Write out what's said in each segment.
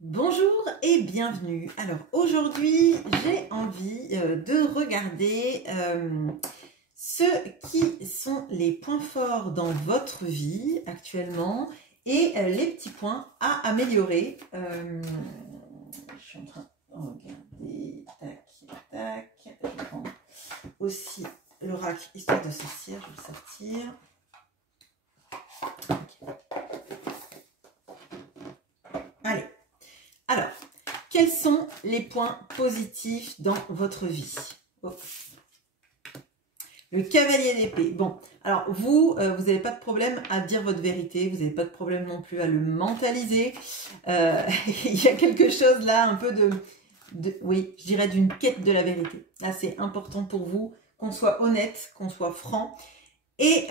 Bonjour et bienvenue. Alors aujourd'hui j'ai envie de regarder ce qui sont les points forts dans votre vie actuellement et les petits points à améliorer. Je suis en train de regarder, tac, tac, je vais prendre aussi l'oracle histoire de sortir, je vais le sortir. Okay. Allez. Alors, quels sont les points positifs dans votre vie? Le cavalier d'épée. Bon, alors vous n'avez pas de problème à dire votre vérité, vous n'avez pas de problème non plus à le mentaliser. Il y a quelque chose là, un peu oui, je dirais d'une quête de la vérité. Là, c'est important pour vous qu'on soit honnête, qu'on soit franc. Et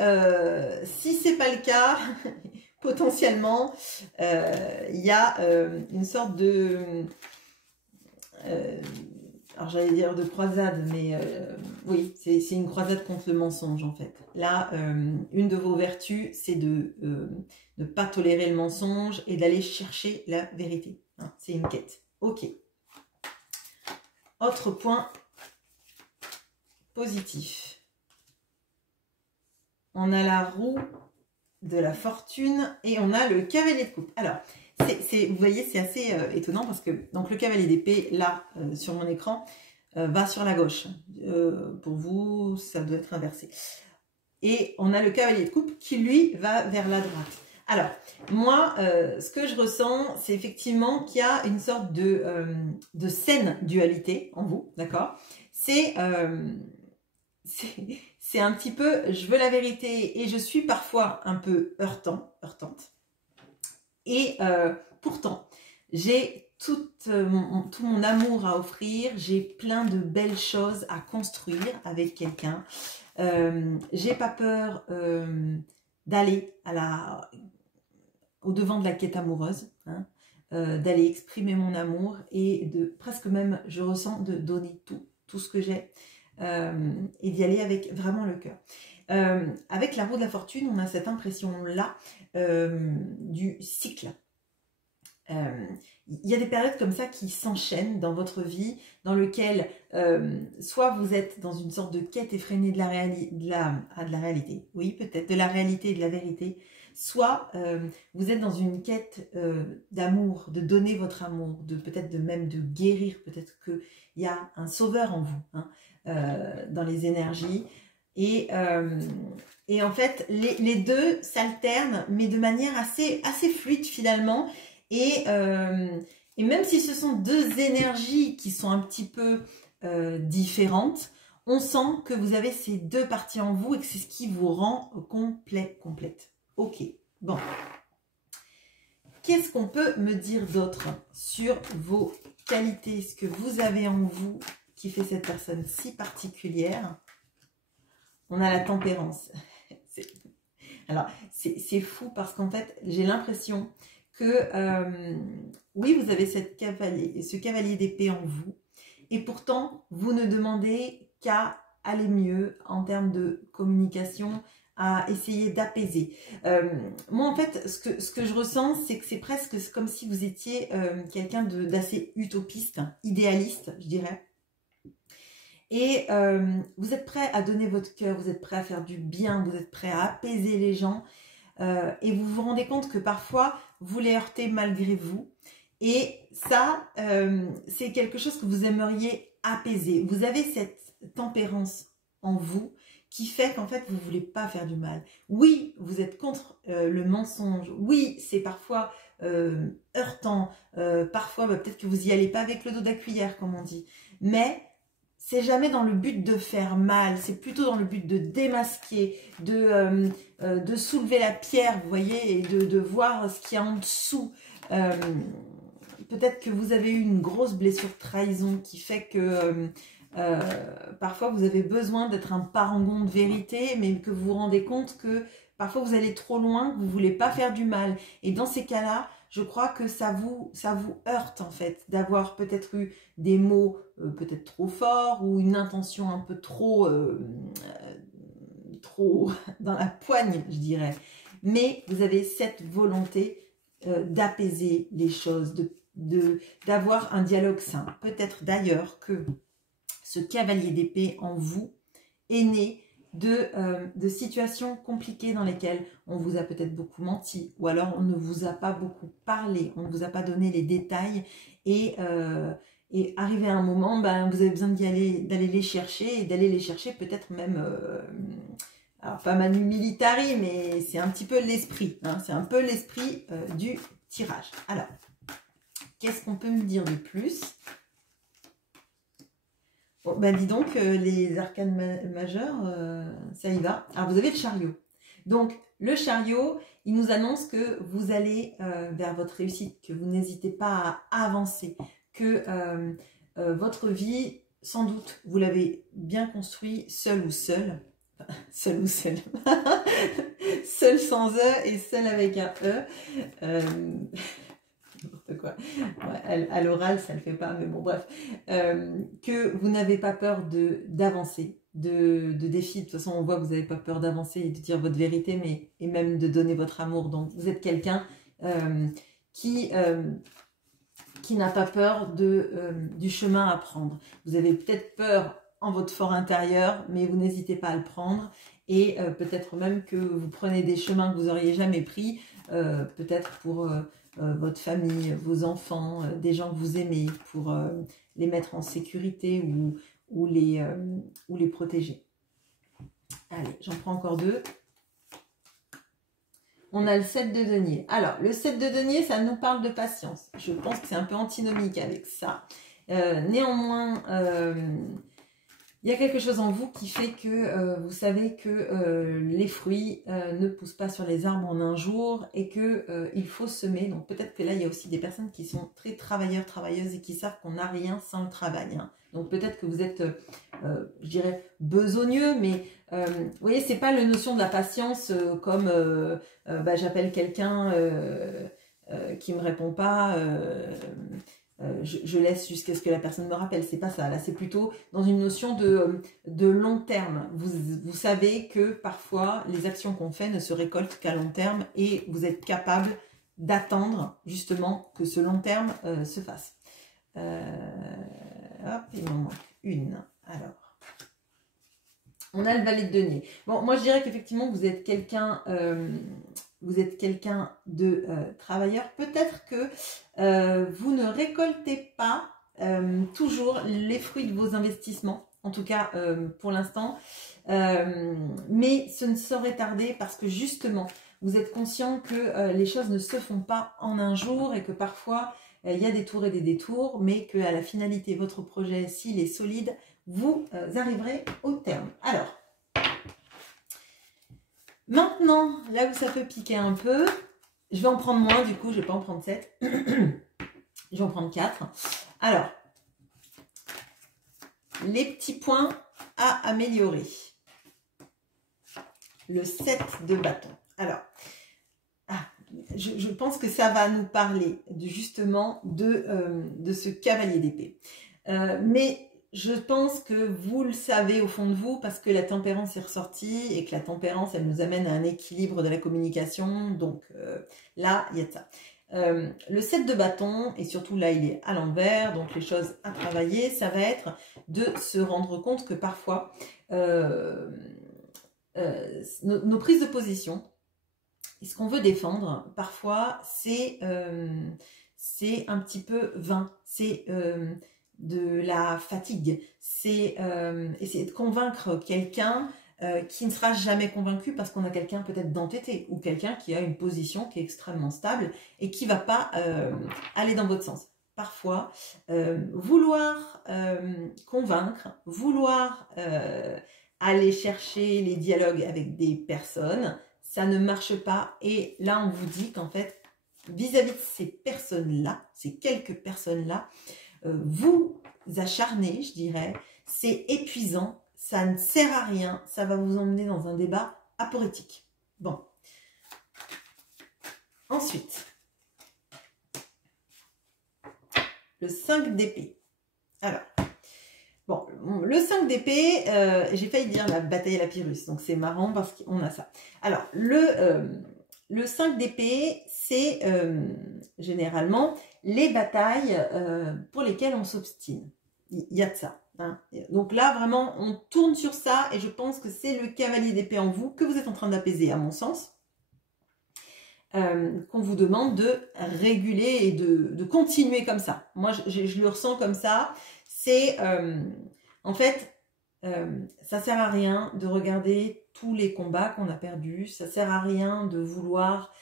si c'est pas le cas... potentiellement, il y a une sorte de, alors j'allais dire de croisade, mais oui, c'est une croisade contre le mensonge en fait. Là, une de vos vertus, c'est de ne pas tolérer le mensonge et d'aller chercher la vérité. Hein, c'est une quête. Ok. Autre point positif. On a la roue de la fortune et on a le cavalier de coupe. Alors, vous voyez, c'est assez étonnant parce que donc le cavalier d'épée, là, sur mon écran, va sur la gauche. Pour vous, ça doit être inversé. Et on a le cavalier de coupe qui, lui, va vers la droite. Alors, moi, ce que je ressens, c'est effectivement qu'il y a une sorte de saine dualité en vous, d'accord? C'est un petit peu, je veux la vérité et je suis parfois un peu heurtante. Et pourtant, j'ai tout mon amour à offrir, j'ai plein de belles choses à construire avec quelqu'un. J'ai pas peur d'aller au devant de la quête amoureuse, hein, d'aller exprimer mon amour et de presque même, je ressens, de donner tout ce que j'ai. Et d'y aller avec vraiment le cœur. Avec la roue de la fortune, on a cette impression-là du cycle. Il y a des périodes comme ça qui s'enchaînent dans votre vie, dans lequel soit vous êtes dans une sorte de quête effrénée de la réalité, oui peut-être de la réalité et de la vérité, soit vous êtes dans une quête d'amour, de donner votre amour, peut-être même de guérir, peut-être qu'il y a un sauveur en vous, hein, dans les énergies. Et en fait, les deux s'alternent, mais de manière assez fluide finalement. Et même si ce sont deux énergies qui sont un petit peu différentes, on sent que vous avez ces deux parties en vous et que c'est ce qui vous rend complète. Ok, bon. Qu'est-ce qu'on peut me dire d'autre sur vos qualités, ce que vous avez en vous qui fait cette personne si particulière? On a la tempérance. Alors, c'est fou parce qu'en fait, j'ai l'impression que, oui, vous avez ce cavalier d'épée en vous, et pourtant, vous ne demandez qu'à aller mieux en termes de communication, à essayer d'apaiser. Moi, en fait, ce que je ressens, c'est que c'est presque comme si vous étiez quelqu'un d'assez utopiste, idéaliste, je dirais. Et vous êtes prêt à donner votre cœur, vous êtes prêt à faire du bien, vous êtes prêt à apaiser les gens. Et vous vous rendez compte que parfois, vous les heurtez malgré vous. Et ça, c'est quelque chose que vous aimeriez apaiser. Vous avez cette tempérance en vous qui fait qu'en fait, vous ne voulez pas faire du mal. Oui, vous êtes contre le mensonge. Oui, c'est parfois heurtant. Parfois, peut-être que vous n'y allez pas avec le dos de la cuillère, comme on dit. Mais c'est jamais dans le but de faire mal, c'est plutôt dans le but de démasquer, de soulever la pierre, vous voyez, et de voir ce qu'il y a en dessous. Peut-être que vous avez eu une grosse blessure de trahison qui fait que parfois vous avez besoin d'être un parangon de vérité, mais que vous vous rendez compte que parfois vous allez trop loin, que vous ne voulez pas faire du mal. Et dans ces cas-là, je crois que ça vous heurte en fait, d'avoir peut-être eu des mots peut-être trop forts ou une intention un peu trop dans la poigne, je dirais. Mais vous avez cette volonté d'apaiser les choses, d'avoir un dialogue sain. Peut-être d'ailleurs que ce cavalier d'épée en vous est né de situations compliquées dans lesquelles on vous a peut-être beaucoup menti, ou alors on ne vous a pas beaucoup parlé, on ne vous a pas donné les détails, et arrivé à un moment, ben, vous avez besoin d'aller les chercher, et d'aller les chercher peut-être même, alors pas manu militari, mais c'est un petit peu l'esprit, hein, c'est un peu l'esprit du tirage. Alors, qu'est-ce qu'on peut me dire de plus? Bon, ben dis donc, les arcanes majeurs, ça y va. Alors, vous avez le chariot. Donc, le chariot, il nous annonce que vous allez vers votre réussite, que vous n'hésitez pas à avancer, que votre vie, sans doute, vous l'avez bien construit seul ou seul. Seul ou seul. Seul sans E et seul avec un E. N'importe quoi. Ouais, à l'oral, ça ne le fait pas, mais bon, bref. Que vous n'avez pas peur d'avancer, de défis. De toute façon, on voit que vous n'avez pas peur d'avancer et de dire votre vérité, mais et même de donner votre amour. Donc, vous êtes quelqu'un qui n'a pas peur du chemin à prendre. Vous avez peut-être peur en votre fort intérieur, mais vous n'hésitez pas à le prendre. Et peut-être même que vous prenez des chemins que vous n'auriez jamais pris, peut-être pour votre famille, vos enfants, des gens que vous aimez, pour les mettre en sécurité ou les protéger. Allez, j'en prends encore deux. On a le 7 de denier. Alors, le 7 de denier, ça nous parle de patience. Je pense que c'est un peu antinomique avec ça. Néanmoins, il y a quelque chose en vous qui fait que vous savez que les fruits ne poussent pas sur les arbres en un jour et qu'il faut semer. Donc peut-être que là, il y a aussi des personnes qui sont très travailleurs, travailleuses et qui savent qu'on n'a rien sans le travail. Hein. Donc peut-être que vous êtes, je dirais, besogneux, mais vous voyez, c'est pas la notion de la patience comme bah, j'appelle quelqu'un qui me répond pas. Je laisse jusqu'à ce que la personne me rappelle, c'est pas ça, là c'est plutôt dans une notion de long terme. Vous savez que parfois les actions qu'on fait ne se récoltent qu'à long terme et vous êtes capable d'attendre justement que ce long terme se fasse. Hop, il m'en manque une. Alors, on a le valet de denier. Bon, moi je dirais qu'effectivement vous êtes quelqu'un de travailleur. Peut-être que vous ne récoltez pas toujours les fruits de vos investissements, en tout cas pour l'instant, mais ce ne saurait tarder parce que justement, vous êtes conscient que les choses ne se font pas en un jour et que parfois, il y a des tours et des détours, mais qu'à la finalité, votre projet, s'il est solide, vous arriverez au terme. Alors, maintenant, là où ça peut piquer un peu, je vais en prendre moins, du coup, je ne vais pas en prendre 7. Je vais en prendre 4. Alors, les petits points à améliorer. Le 7 de bâton. Alors, je pense que ça va nous parler justement de ce cavalier d'épée. Mais je pense que vous le savez au fond de vous parce que la tempérance est ressortie et que la tempérance, elle nous amène à un équilibre de la communication. Donc là, il y a de ça. Le 7 de bâton, et surtout là, il est à l'envers, donc les choses à travailler, ça va être de se rendre compte que parfois, nos prises de position, et ce qu'on veut défendre, parfois, c'est un petit peu vain, c'est de la fatigue, c'est essayer de convaincre quelqu'un qui ne sera jamais convaincu parce qu'on a quelqu'un peut-être d'entêté ou quelqu'un qui a une position qui est extrêmement stable et qui ne va pas aller dans votre sens. Parfois, vouloir convaincre, vouloir aller chercher les dialogues avec des personnes, ça ne marche pas. Et là, on vous dit qu'en fait, vis-à-vis de ces personnes-là, ces quelques personnes-là, vous acharnez, je dirais, c'est épuisant, ça ne sert à rien, ça va vous emmener dans un débat aporétique. Bon. Ensuite, le 5 d'épée. Alors, bon, le 5 d'épée, j'ai failli dire la bataille à la Pyrrhus, donc c'est marrant parce qu'on a ça. Alors, le 5 d'épée, c'est généralement les batailles pour lesquelles on s'obstine. Il y a de ça. Hein. Donc là, vraiment, on tourne sur ça et je pense que c'est le cavalier d'épée en vous que vous êtes en train d'apaiser, à mon sens. Qu'on vous demande de réguler et de continuer comme ça. Moi, je le ressens comme ça. C'est, en fait, ça sert à rien de regarder tous les combats qu'on a perdus. Ça sert à rien de vouloir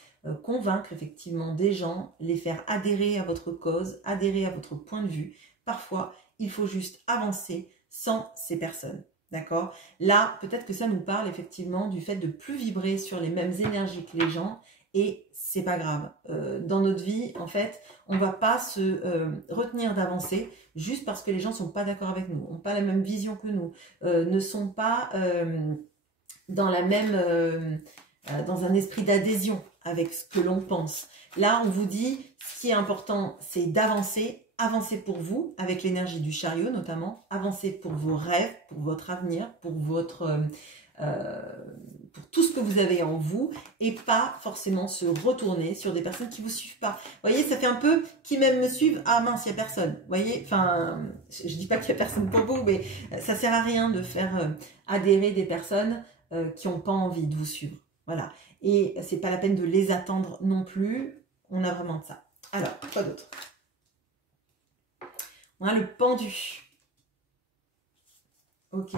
convaincre effectivement des gens, les faire adhérer à votre cause, adhérer à votre point de vue. Parfois, il faut juste avancer sans ces personnes. D'accord? Là, peut-être que ça nous parle effectivement du fait de plus vibrer sur les mêmes énergies que les gens. Et c'est pas grave. Dans notre vie, en fait, on va pas se retenir d'avancer juste parce que les gens sont pas d'accord avec nous, n'ont pas la même vision que nous, ne sont pas dans la même, dans un esprit d'adhésion avec ce que l'on pense. Là, on vous dit, ce qui est important, c'est d'avancer, avancer pour vous, avec l'énergie du chariot notamment, avancer pour vos rêves, pour votre avenir, pour votre... pour tout ce que vous avez en vous et pas forcément se retourner sur des personnes qui ne vous suivent pas. Vous voyez, ça fait un peu qui même me suivent, ah mince, il n'y a personne. Vous voyez, enfin, je ne dis pas qu'il n'y a personne pour vous, mais ça ne sert à rien de faire adhérer des personnes qui n'ont pas envie de vous suivre. Voilà. Et c'est pas la peine de les attendre non plus. On a vraiment de ça. Alors, quoi d'autre? On a le pendu. Ok.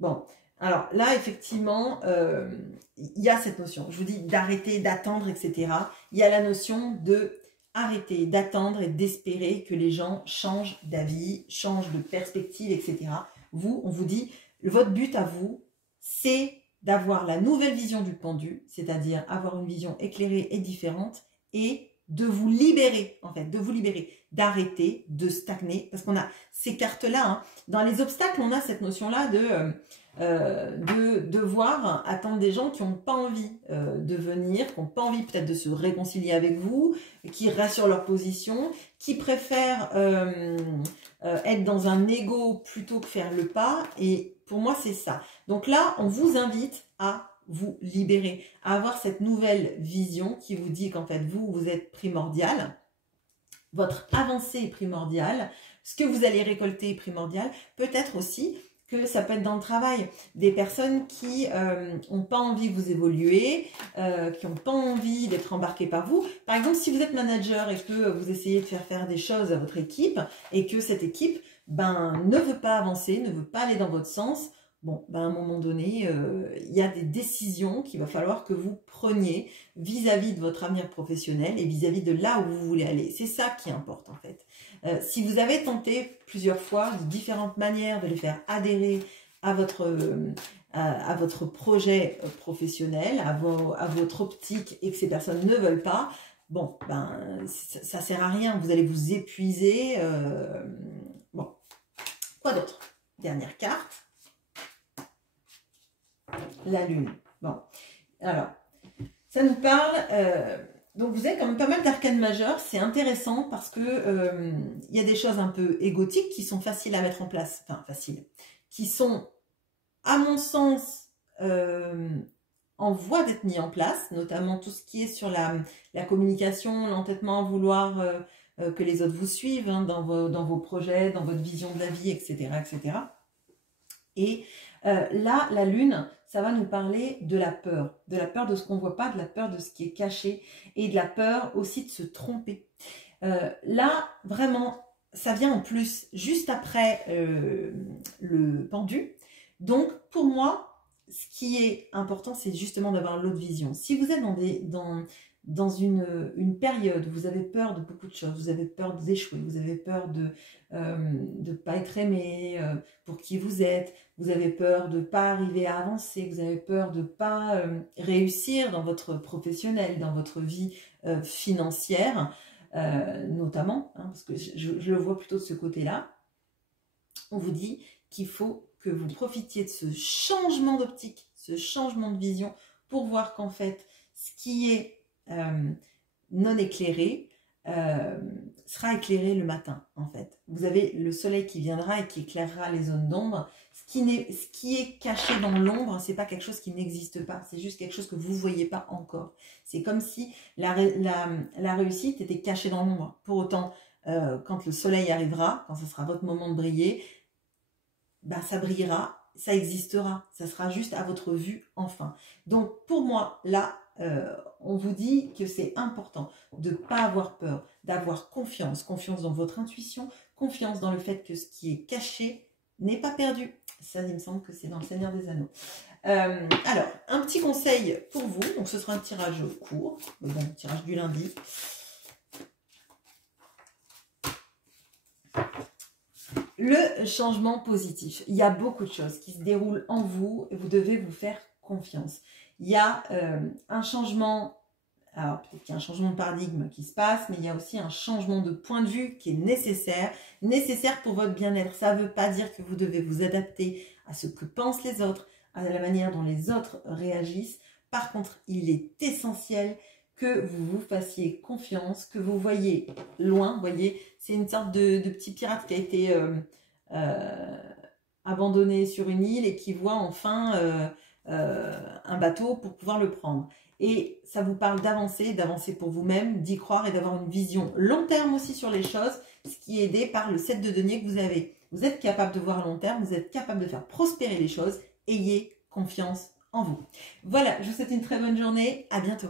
Bon. Alors là, effectivement, il y a cette notion, je vous dis, d'arrêter, d'attendre, etc. Il y a la notion de arrêter, d'attendre et d'espérer que les gens changent d'avis, changent de perspective, etc. Vous, on vous dit, votre but à vous, c'est d'avoir la nouvelle vision du pendu, c'est-à-dire avoir une vision éclairée et différente, et de vous libérer, en fait, de vous libérer, d'arrêter, de stagner, parce qu'on a ces cartes-là, hein. Dans les obstacles, on a cette notion-là de devoir attendre des gens qui n'ont pas envie de venir, qui n'ont pas envie peut-être de se réconcilier avec vous, qui restent sur leur position, qui préfèrent être dans un ego plutôt que faire le pas. Et pour moi, c'est ça. Donc là, on vous invite à vous libérer, à avoir cette nouvelle vision qui vous dit qu'en fait, vous êtes primordial, votre avancée est primordiale, ce que vous allez récolter est primordial, peut-être aussi que ça peut être dans le travail, des personnes qui n'ont pas envie que vous évoluez, qui n'ont pas envie d'être embarquées par vous. Par exemple, si vous êtes manager et que vous essayez de faire des choses à votre équipe et que cette équipe ne veut pas avancer, ne veut pas aller dans votre sens, bon, à un moment donné, il y a des décisions qu'il va falloir que vous preniez vis-à-vis de votre avenir professionnel et vis-à-vis de là où vous voulez aller. C'est ça qui importe en fait. Si vous avez tenté plusieurs fois de différentes manières de les faire adhérer à votre projet professionnel, à votre optique et que ces personnes ne veulent pas, bon, ça sert à rien. Vous allez vous épuiser. Bon, quoi d'autre? Dernière carte. La lune. Bon, alors, ça nous parle... donc vous avez quand même pas mal d'arcanes majeures, c'est intéressant parce que il y a des choses un peu égotiques qui sont faciles à mettre en place, enfin faciles, qui sont, à mon sens, en voie d'être mis en place, notamment tout ce qui est sur la communication, l'entêtement à vouloir que les autres vous suivent hein, dans vos projets, dans votre vision de la vie, etc. etc. Et là, la lune, ça va nous parler de la peur de ce qu'on ne voit pas, de la peur de ce qui est caché et de la peur aussi de se tromper. Là, vraiment, ça vient en plus juste après le pendu. Donc, pour moi, ce qui est important, c'est justement d'avoir l'autre vision. Si vous êtes dans une période où vous avez peur de beaucoup de choses, vous avez peur d'échouer, vous avez peur de ne pas être aimé pour qui vous êtes, vous avez peur de ne pas arriver à avancer, vous avez peur de ne pas réussir dans votre professionnel, dans votre vie financière, notamment, hein, parce que je le vois plutôt de ce côté-là, on vous dit qu'il faut que vous profitiez de ce changement d'optique, ce changement de vision, pour voir qu'en fait, ce qui est non éclairé, sera éclairé le matin, en fait. Vous avez le soleil qui viendra et qui éclairera les zones d'ombre. Ce qui est caché dans l'ombre, c'est pas quelque chose qui n'existe pas, c'est juste quelque chose que vous ne voyez pas encore. C'est comme si la réussite était cachée dans l'ombre. Pour autant, quand le soleil arrivera, quand ce sera votre moment de briller, bah, ça brillera, ça existera, ça sera juste à votre vue enfin. Donc pour moi, là, on vous dit que c'est important de ne pas avoir peur, d'avoir confiance, confiance dans votre intuition, confiance dans le fait que ce qui est caché n'est pas perdu. Ça, il me semble que c'est dans le Seigneur des Anneaux. Alors, un petit conseil pour vous, donc ce sera un tirage court, bon, tirage du lundi. Le changement positif. Il y a beaucoup de choses qui se déroulent en vous et vous devez vous faire confiance. Il y a un changement, alors peut-être qu'il y a un changement de paradigme qui se passe, mais il y a aussi un changement de point de vue qui est nécessaire pour votre bien-être. Ça ne veut pas dire que vous devez vous adapter à ce que pensent les autres, à la manière dont les autres réagissent. Par contre, il est essentiel que vous vous fassiez confiance, que vous voyez loin. Vous voyez, c'est une sorte de petit pirate qui a été abandonné sur une île et qui voit enfin un bateau pour pouvoir le prendre. Et ça vous parle d'avancer pour vous-même, d'y croire et d'avoir une vision long terme aussi sur les choses, ce qui est aidé par le 7 de denier que vous avez. Vous êtes capable de voir à long terme, vous êtes capable de faire prospérer les choses. Ayez confiance en vous. Voilà, je vous souhaite une très bonne journée. À bientôt.